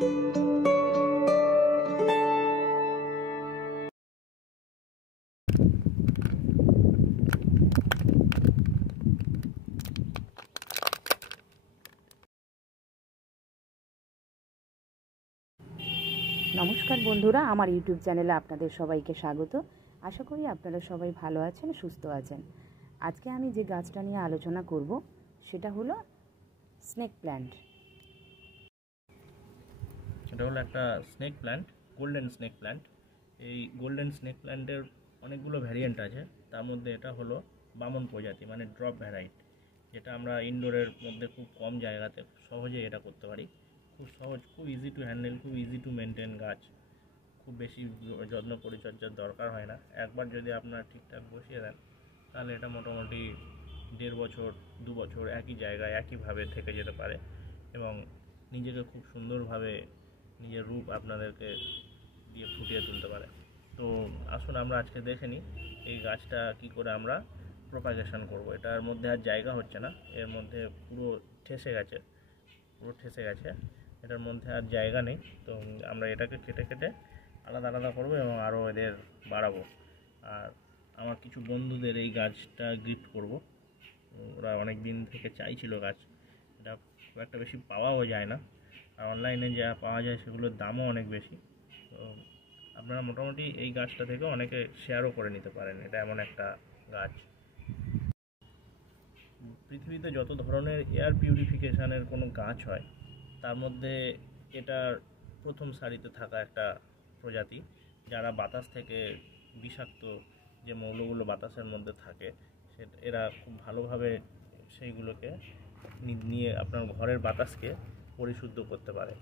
নমস্কার বন্ধুরা, আমার ইউটিউব চ্যানেলে আপনাদের সবাইকে স্বাগত। আশা করি আপনারা সবাই ভালো আছেন, সুস্থ আছেন। আজকে আমি যে গাছটা নিয়ে আলোচনা করব সেটা হলো স্নেক প্ল্যান্ট। এটা হলো একটা snake plant, golden snake plant. এই গোল্ডেন স্নেক প্ল্যান্টের অনেকগুলো ভ্যারিয়েন্ট আছে। তার মধ্যে এটা হলো বামন প্রজাতি, মানে ড্রপ ভ্যারাইটি, যেটা আমরা ইনডোরের মধ্যে খুব কম জায়গাতে সহজে এটা করতে পারি। খুব সহজ, খুব ইজি টু হ্যান্ডেল, খুব ইজি টু মেনটেন গাছ। খুব বেশি যত্ন পরিচর্যার দরকার হয় না। একবার যদি আপনারা ঠিকঠাক বসিয়ে দেন তাহলে এটা মোটামুটি 1.5 বছর 2 বছর একই জায়গায় একইভাবে থেকে যেতে পারে এবং নিজেকে খুব সুন্দরভাবে নিজের রূপ আপনাদেরকে দিয়ে ফুটিয়ে তুলতে পারে। তো আসুন আমরা আজকে দেখে নিই এই গাছটা কি করে আমরা প্রপাগেশন করব। এটার মধ্যে আর জায়গা হচ্ছে না, এর মধ্যে পুরো ঠেসে গেছে, এটার মধ্যে আর জায়গা নেই। তো আমরা এটাকে কেটে কেটে আলাদা আলাদা করবো এবং আরও এদের বাড়াবো। আর আমার কিছু বন্ধুদের এই গাছটা গিফট করব। ওরা অনেক দিন থেকে চাইছিল গাছ। এটা খুব একটা বেশি পাওয়াও যায় না, আর অনলাইনে যা পাওয়া যায় সেগুলোর দামও অনেক বেশি। তো আপনারা মোটামুটি এই গাছটা থেকে অনেকে শেয়ারও করে নিতে পারেন। এটা এমন একটা গাছ, পৃথিবীতে যত ধরনের এয়ার পিউরিফিকেশানের কোনো গাছ হয় তার মধ্যে এটার প্রথম সারিতে থাকা একটা প্রজাতি, যারা বাতাস থেকে বিষাক্ত যে মৌলগুলো বাতাসের মধ্যে থাকে এরা খুব ভালোভাবে সেইগুলোকে নিয়ে আপনার ঘরের বাতাসকে পরিশুদ্ধ করতে পারে।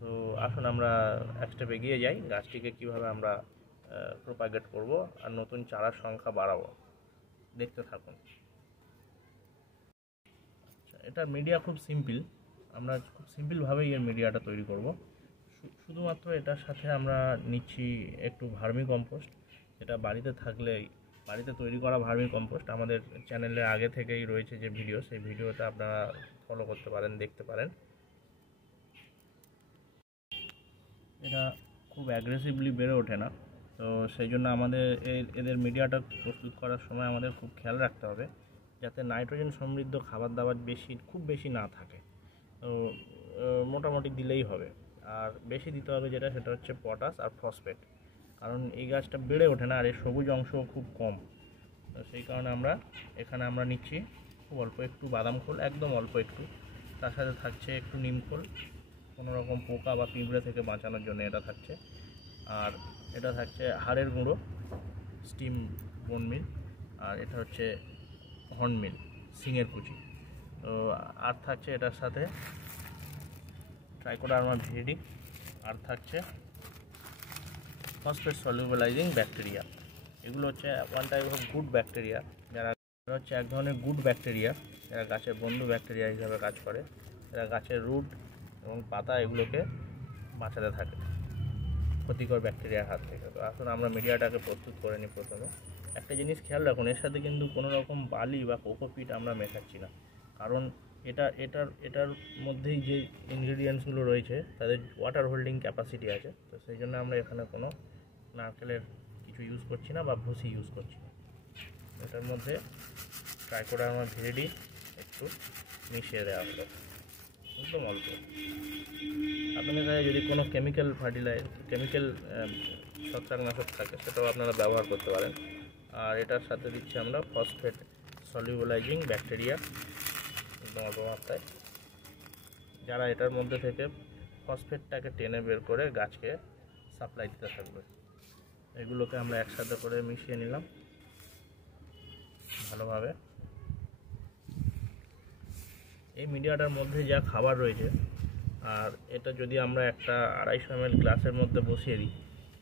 তো আসুন আমরা এক স্টেপ এগিয়ে যাই, গাছটিকে কীভাবে আমরা প্রোপাগেট করব আর নতুন চারার সংখ্যা বাড়াবো। দেখতে থাকুন। এটার মিডিয়া খুব সিম্পল, আমরা খুব সিম্পলভাবেই এর মিডিয়াটা তৈরি করব। শুধুমাত্র এটার সাথে আমরা নিচ্ছি একটু ভার্মি কম্পোস্ট। এটা বাড়িতে তৈরি করা ভার্মি কম্পোস্ট আমাদের চ্যানেলে আগে থেকেই রয়েছে যে ভিডিও, সেই ভিডিওটা আপনারা ফলো করতে পারেন, দেখতে পারেন। এটা খুব অ্যাগ্রেসিভলি বেড়ে ওঠে না, তো সেই জন্য আমাদের এদের মিডিয়াটা প্রস্তুত করার সময় আমাদের খুব খেয়াল রাখতে হবে যাতে নাইট্রোজেন সমৃদ্ধ খাবার দাবার খুব বেশি না থাকে। তো মোটামুটি দিলেই হবে। আর বেশি দিতে হবে সেটা হচ্ছে পটাশ আর ফসফেট, কারণ এই গাছটা বেড়ে ওঠে না আর এর সবুজ অংশও খুব কম। তো সেই কারণে এখানে আমরা নিচ্ছি খুব অল্প একটু বাদাম খোল, একদম অল্প একটু। তার সাথে থাকছে একটু নিম খোল, কোনো রকম পোকা বা পিঁপড়ে থেকে বাঁচানোর জন্য এটা থাকছে। আর এটা থাকছে হাড়ের গুঁড়ো, স্টিম বোন মিল। আর এটা হচ্ছে হর্ন মিল, সিংয়ের কুচি। তো আর থাকছে এটার সাথে ট্রাইকোডার্মা ভিরিডি, আর থাকছে ফসফেট সলিউবলাইজিং ব্যাকটেরিয়া। এগুলো হচ্ছে one type of good bacteria, যারা হচ্ছে এক ধরনের গুড ব্যাকটেরিয়া, যারা গাছের বন্ধু ব্যাকটেরিয়া হিসাবে কাজ করে। এরা গাছের রুট এবং পাতা এগুলোকে বাঁচাতে থাকে ক্ষতিকর ব্যাকটেরিয়ার হাত থেকে। তো আসুন আমরা মিডিয়াটাকে প্রস্তুত করে নিই। প্রথমে একটা জিনিস খেয়াল রাখুন, এর সাথে কিন্তু কোনো রকম বালি বা কোকোপিট আমরা মেশাচ্ছি না, কারণ এটার মধ্যেই যে ইনগ্রিডিয়েন্টসগুলো রয়েছে তাদের ওয়াটার হোল্ডিং ক্যাপাসিটি আছে। তো সেই জন্য আমরা এখানে কোনো নারকেলের কিছু ইউজ করছি না বা ভুসি ইউজ করছি না। এটার মধ্যে ট্রাইকোডার্মা ভিরিডি একটু মিশিয়ে দেওয়া হলো, একদম অল্প। আপনাদের কাছে যদি কোনো কেমিক্যাল ছত্রাকনাশক থাকে সেটাও আপনারা ব্যবহার করতে পারেন। আর এটার সাথে দিচ্ছি আমরা ফসফেট সলিউবলাইজিং ব্যাকটেরিয়া, একদম অল্প মাত্রায়, যারা এটার মধ্যে থেকে ফসফেটটাকে টেনে বের করে গাছকে সাপ্লাই দিতে থাকবে। এগুলোকে আমরা একসাথে করে মিশিয়ে নিলাম ভালোভাবে। এই মিডিয়াটার মধ্যে যা খাবার রয়েছে, আর এটা যদি আমরা একটা 250 ml গ্লাসের মধ্যে বসিয়ে দিই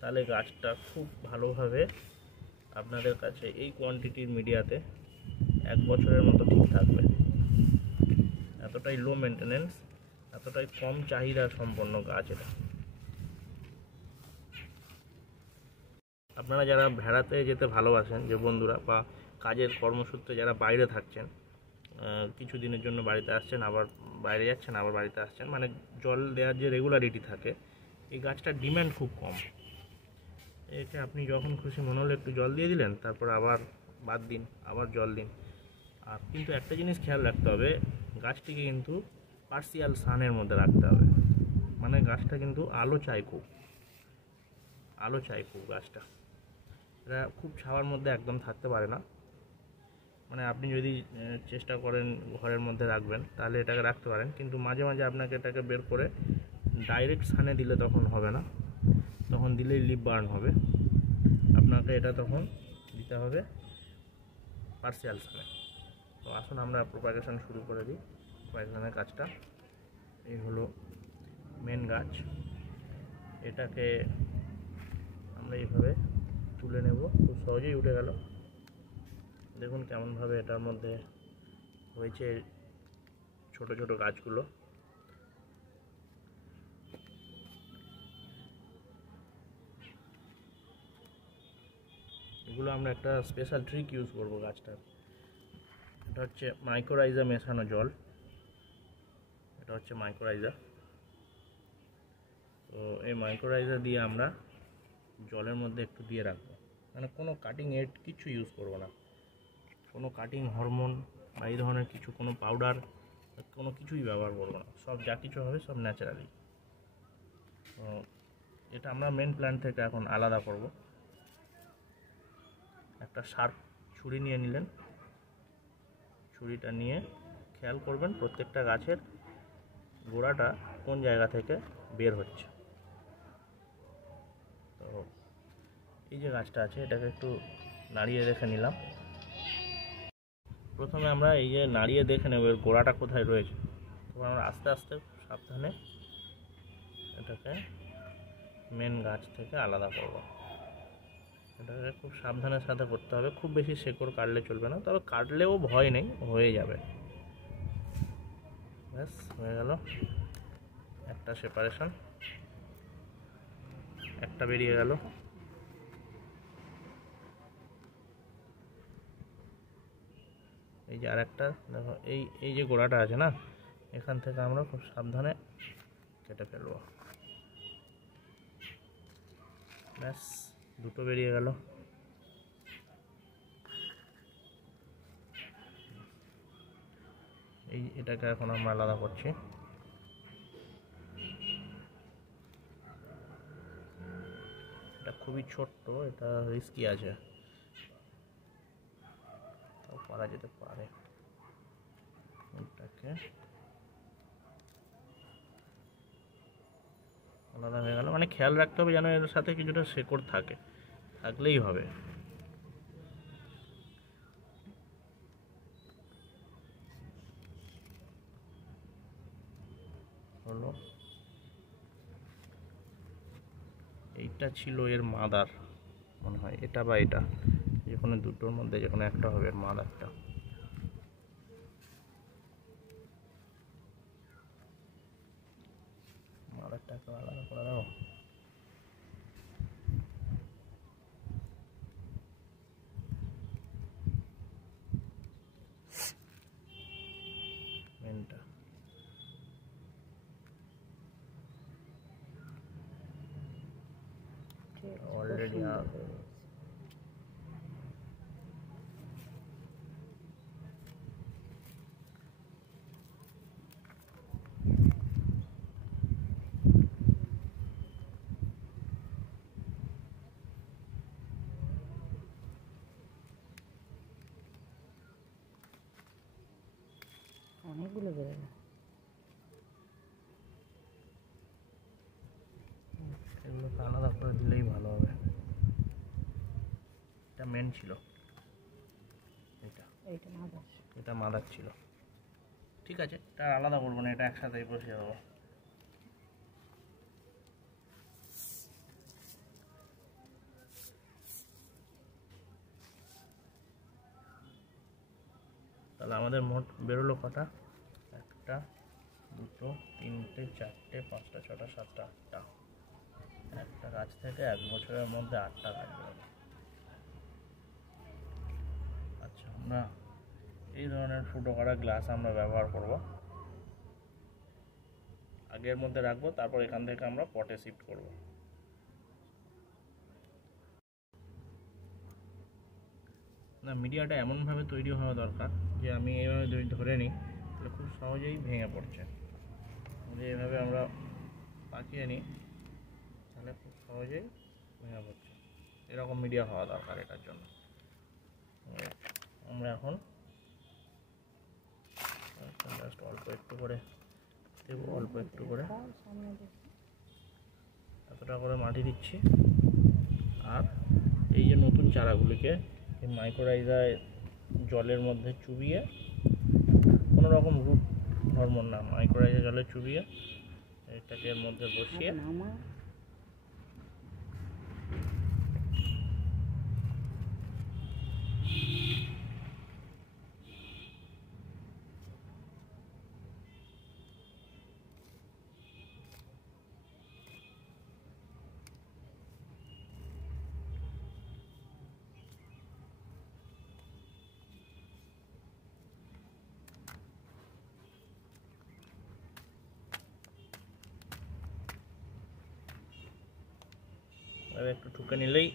তাহলে গাছটা খুব ভালোভাবে আপনাদের কাছে এই কোয়ান্টিটির মিডিয়াতে 1 বছরের মতো ঠিক থাকবে। এতটাই লো মেনটেনেন্স, এতটাই কম চাহিদা সম্পন্ন গাছ এটা। আপনারা যারা বেড়াতে যেতে ভালোবাসেন, যে বন্ধুরা বা কাজের কর্মসূত্রে যারা বাইরে থাকছেন, কিছু দিনের জন্য বাড়িতে আসছেন, আবার বাইরে যাচ্ছেন, আবার বাড়িতে আসছেন, মানে জল দেওয়ার যে রেগুলারিটি থাকে, এই গাছটার ডিম্যান্ড খুব কম। একে আপনি যখন খুশি মনে হলে একটু জল দিয়ে দিলেন, তারপর আবার বাদ দিন, আবার জল দিন। আর কিন্তু একটা জিনিস খেয়াল রাখতে হবে, গাছটিকে কিন্তু পার্সিয়াল সানের মধ্যে রাখতে হবে। মানে গাছটা কিন্তু আলো চাই খুব গাছটা। এটা খুব ছাওয়ার মধ্যে একদম থাকতে পারে না। মানে আপনি যদি চেষ্টা করেন ঘরের মধ্যে রাখবেন, তাহলে এটাকে রাখতে পারেন, কিন্তু মাঝে মাঝে আপনাকে এটাকে বের করে ডাইরেক্ট সানে দিলে তখন হবে না, তখন দিলেই লিপ বার্ন হবে। আপনাকে এটা তখন দিতে হবে পার্সিয়াল সানে। তো আসুন আমরা প্রোপাগেশন শুরু করে দিই, প্রোপাগেশনের কাজটা। এই হলো মেন গাছ, এটাকে আমরা এইভাবে তুলে নেব, খুব সহজেই উঠে গেল। দেখুন কেমনভাবে এটার মধ্যে হয়েছে ছোট ছোট গাছগুলো। এগুলো আমরা একটা স্পেশাল ট্রিক ইউজ করব গাছটার। এটা হচ্ছে মাইক্রোরাইজা মেশানো জল, এটা হচ্ছে মাইক্রোরাইজা। তো এই মাইক্রোরাইজা দিয়ে আমরা জলের মধ্যে একটু দিয়ে রাখবো, মানে কোনো কাটিং এড কিছু ইউজ করব না, কোনো কাটিং হরমোন বা এই ধরনের কিছু, কোনো পাউডার, কোনো কিছুই ব্যবহার করবো না। সব যা কিছু হবে সব ন্যাচারালি। তো এটা আমরা মেন প্ল্যান্ট থেকে এখন আলাদা করব। একটা শার্প ছুরি নিয়ে নিলেন, ছুরিটা নিয়ে খেয়াল করবেন প্রত্যেকটা গাছের গোড়াটা কোন জায়গা থেকে বের হচ্ছে। তো এই যে গাছটা আছে, এটাকে একটু নাড়িয়ে দেখে নিলাম। প্রথমে আমরা এই যে নাড়িয়ে দেখে নেব এর গোড়াটা কোথায় রয়েছে। তারপর আমরা আস্তে আস্তে সাবধানে এটাকে মেন গাছ থেকে আলাদা করব। এটাকে খুব সাবধানের সাথে করতে হবে, খুব বেশি শেকড় কাটলে চলবে না, তবে কাটলেও ভয় নেই, হয়ে যাবে। ব্যাস হয়ে গেল একটা সেপারেশন, একটা বেরিয়ে গেল। এই যে আরেকটা দেখো, এই যে গোড়াটা আছে না, এখান থেকে আমরা খুব সাবধানে কেটে ফেলবো। ব্যাস দুটো বেরিয়ে গেল। এটাকে এখন আমরা আলাদা করছি। এটা খুবই ছোট্ট, এটা রিস্কি আছে, করা যেতে পারে। এটাকে আলাদা হয়ে গেল, মানে খেয়াল রাখতে হবে যেন এর সাথে কিছুটা শেকড় থাকে, থাকলেই হবে। হলো, এইটা ছিল এর মাদার মনে হয়, এটা বা এটা, যে কোনো দুটোর মধ্যে যে কোনো একটা হবে এর মাদারটা। মাদারটাকে আলাদা করে দাও। মেনটা অলরেডি অনেকগুলো বেরোলো। এগুলোকে আলাদা করে দিলেই ভালো হবে। এটা মেন ছিল, এটা মাদার ছিল। ঠিক আছে, এটা আলাদা করবো না, এটা একসাথেই বসিয়ে দেবো। তাহলে আমাদের মোট বেরোলো কটা? একটা, দুটো, তিনটে, চারটে, পাঁচটা, ছটা, সাতটা, আটটা। একটা গাছ থেকে 1 বছরের মধ্যে 8টা গাছ বেরোলো। আচ্ছা, আমরা এই ধরনের ফুটো করা গ্লাস আমরা ব্যবহার করব। আগের মধ্যে রাখবো, তারপর এখান থেকে আমরা পটে শিফট করব। না, মিডিয়াটা এমনভাবে তৈরি হওয়া দরকার যে আমি এইভাবে যদি ধরে নিই তাহলে খুব সহজেই ভেঙে পড়ছে। যদি এইভাবে আমরা পাকিয়ে নিই তাহলে খুব সহজেই ভেঙে পড়ছে। এরকম মিডিয়া হওয়া দরকার এটার জন্য। আমরা এখন জাস্ট অল্প একটু করে দেবো, অল্প একটু করে এতটা করে মাটি দিচ্ছি। আর এই যে নতুন চারাগুলিকে এই মাইক্রোরাইজার জলের মধ্যে চুবিয়ে, কোনো রকম রুট হরমোন না, মাইক্রোরাইজার জলে চুবিয়ে এটাকে এর মধ্যে বসিয়ে একটু ঠুকে নিলেই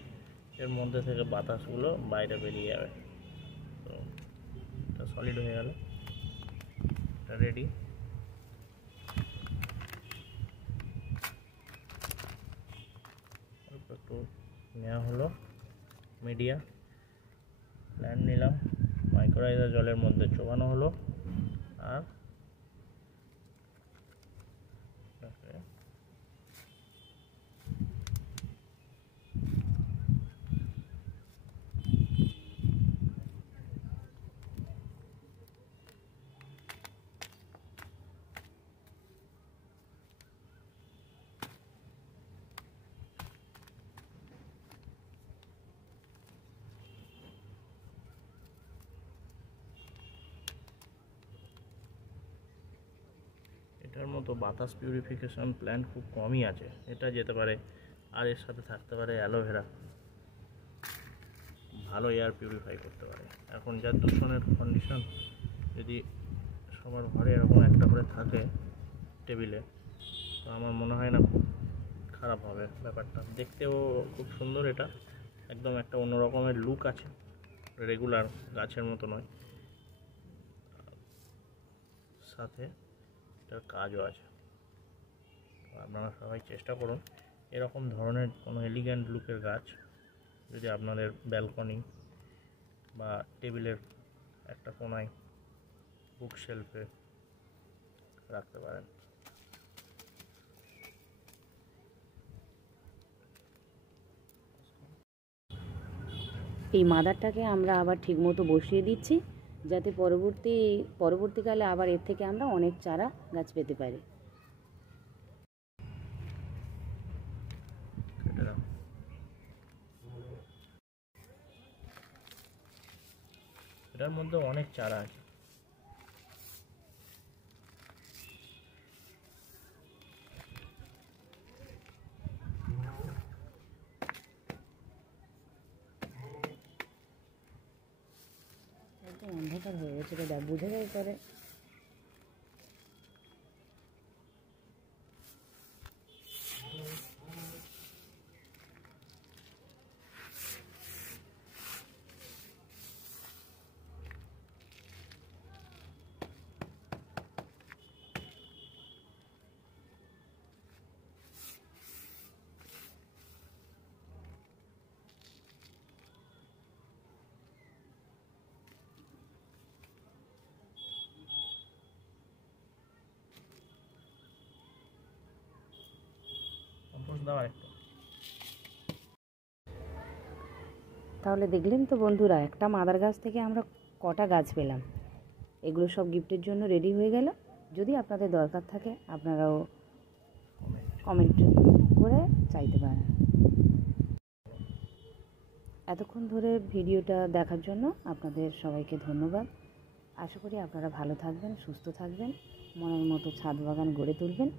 এর মধ্যে থেকে বাতাসগুলো বাইরে বেরিয়ে যাবে। তো এটা সলিড হয়ে গেল, এটা রেডি। একটু নেওয়া হলো মিডিয়া, প্ল্যান নিলাম, মাইক্রোরাইজার জলের মধ্যে চোবানো হলো। আর এটার মতো বাতাস পিউরিফিকেশন প্ল্যান্ট খুব কমই আছে। এটা যেতে পারে, আর এর সাথে থাকতে পারে অ্যালোভেরা, ভালো এয়ার পিউরিফাই করতে পারে। এখন যা দূষণের কন্ডিশন, যদি সবার ঘরে এরকম একটা করে থাকে টেবিলে, তো আমার মনে হয় না খুব খারাপ হবে ব্যাপারটা। দেখতেও খুব সুন্দর, এটা একদম একটা অন্য রকমের লুক আছে, রেগুলার গাছের মতো নয়, সাথে এটার কাজও আছে। আপনারা সবাই চেষ্টা করুন এরকম ধরনের কোনো এলিগ্যান্ট লুকের গাছ যদি আপনাদের ব্যালকনি বা টেবিলের একটা কোনায় বুক শেলফে রাখতে পারেন। এই মাদারটাকে আমরা আবার ঠিকমতো বসিয়ে দিচ্ছি, যাতে পরবর্তীকালে আবার এর থেকে আমরা অনেক চারা গাছ পেতে পারি। এটার মধ্যে অনেক চারা আছে। একদম অন্ধকার হয়ে গেছে, এটা বুঝে যায় করে। তাহলে দেখলেন তো বন্ধুরা, একটা মাদার গাছ থেকে আমরা কটা গাছ পেলাম। এগুলো সব গিফটের জন্য রেডি হয়ে গেল। যদি আপনাদের দরকার থাকে আপনারাও কমেন্ট করে চাইতে পারেন। এতক্ষণ ধরে ভিডিওটা দেখার জন্য আপনাদের সবাইকে ধন্যবাদ। আশা করি আপনারা ভালো থাকবেন, সুস্থ থাকবেন, মনের মতো ছাদ বাগান গড়ে তুলবেন।